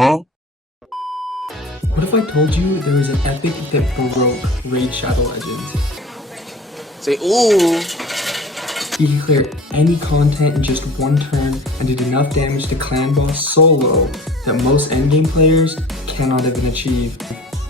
What if I told you there was an epic that broke Raid Shadow Legends? Say ooh. He could clear any content in just one turn and did enough damage to clan boss solo that most endgame players cannot even achieve.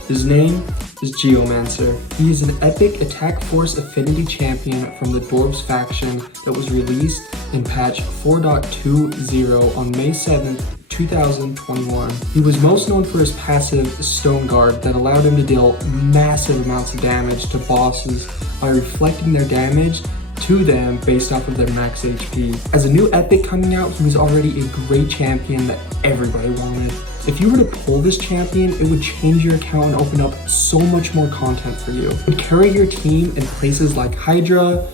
His name is Geomancer. He is an epic attack force affinity champion from the Dwarves faction that was released in patch 4.20 on May 7th, 2021. He was most known for his passive Stone Guard that allowed him to deal massive amounts of damage to bosses by reflecting their damage to them based off of their max HP. As a new epic coming out, he was already a great champion that everybody wanted. If you were to pull this champion, it would change your account and open up so much more content for you. It would carry your team in places like Hydra,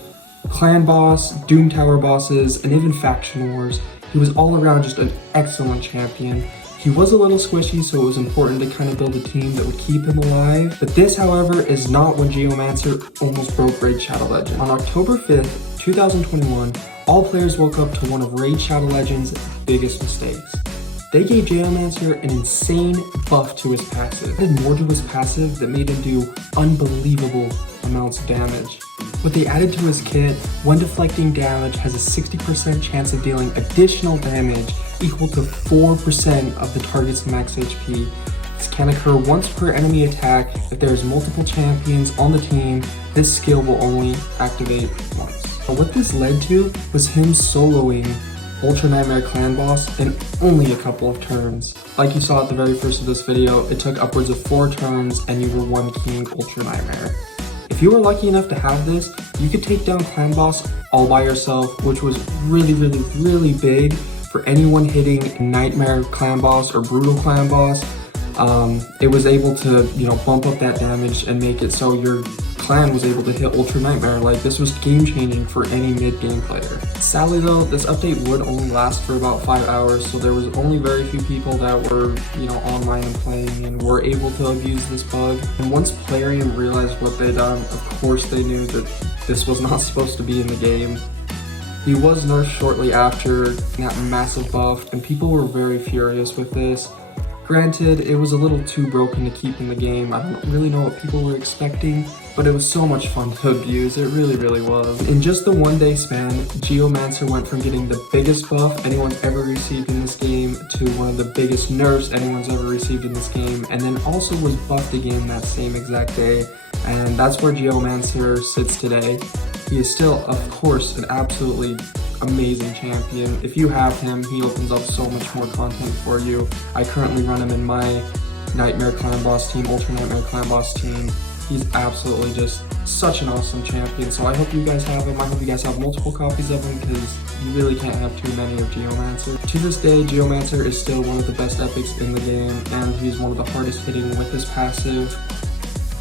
Clan Boss, Doom Tower bosses, and even Faction Wars. He was all around just an excellent champion. He was a little squishy, so it was important to kind of build a team that would keep him alive. But this, however, is not when Geomancer almost broke Raid Shadow Legends. On October 5th, 2021, all players woke up to one of Raid Shadow Legends' biggest mistakes. They gave Geomancer an insane buff to his passive. Added more to his passive that made him do unbelievable amounts of damage. What they added to his kit, when deflecting damage, has a 60% chance of dealing additional damage equal to 4% of the target's max HP. This can occur once per enemy attack. If there is multiple champions on the team, this skill will only activate once. But what this led to was him soloing Ultra Nightmare Clan Boss in only a couple of turns. Like you saw at the very first of this video, it took upwards of 4 turns and you were one keying Ultra Nightmare. If you were lucky enough to have this, you could take down Clan Boss all by yourself, which was really big for anyone hitting Nightmare Clan Boss or Brutal Clan Boss. It was able to, bump up that damage and make it so your clan was able to hit Ultra Nightmare. Like, this was game changing for any mid-game player. Sadly though, this update would only last for about 5 hours, so there was only very few people that were, online and playing and were able to abuse this bug. And once Plarium realized what they'd done, of course they knew that this was not supposed to be in the game. He was nerfed shortly after that massive buff, and people were very furious with this. Granted, it was a little too broken to keep in the game. I don't really know what people were expecting, but it was so much fun to abuse. It really was. In just the 1 day span, Geomancer went from getting the biggest buff anyone's ever received in this game to one of the biggest nerfs anyone's ever received in this game, and then also was buffed again that same exact day. And that's where Geomancer sits today. He is still, of course, an absolutely amazing champion. If you have him, he opens up so much more content for you. I currently run him in my Nightmare Clan Boss team, Ultra Nightmare Clan Boss team. He's absolutely just such an awesome champion, so I hope you guys have him. I hope you guys have multiple copies of him, because you really can't have too many of Geomancer. To this day, Geomancer is still one of the best epics in the game, and he's one of the hardest hitting with his passive.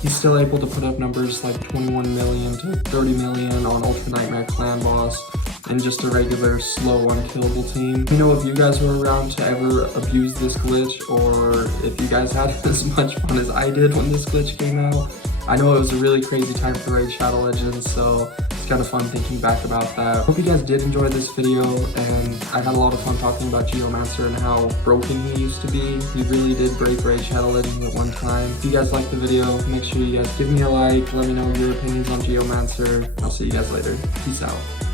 He's still able to put up numbers like 21 million to 30 million on Ultra Nightmare Clan Boss and just a regular slow unkillable team. Let me know if you guys were around to ever abuse this glitch, or if you guys had as much fun as I did when this glitch came out. I know it was a really crazy time for Raid Shadow Legends, so it's kind of fun thinking back about that. Hope you guys did enjoy this video, and I had a lot of fun talking about Geomancer and how broken he used to be. He really did break Raid Shadow Legends at one time. If you guys liked the video, make sure you guys give me a like, let me know your opinions on Geomancer. I'll see you guys later. Peace out.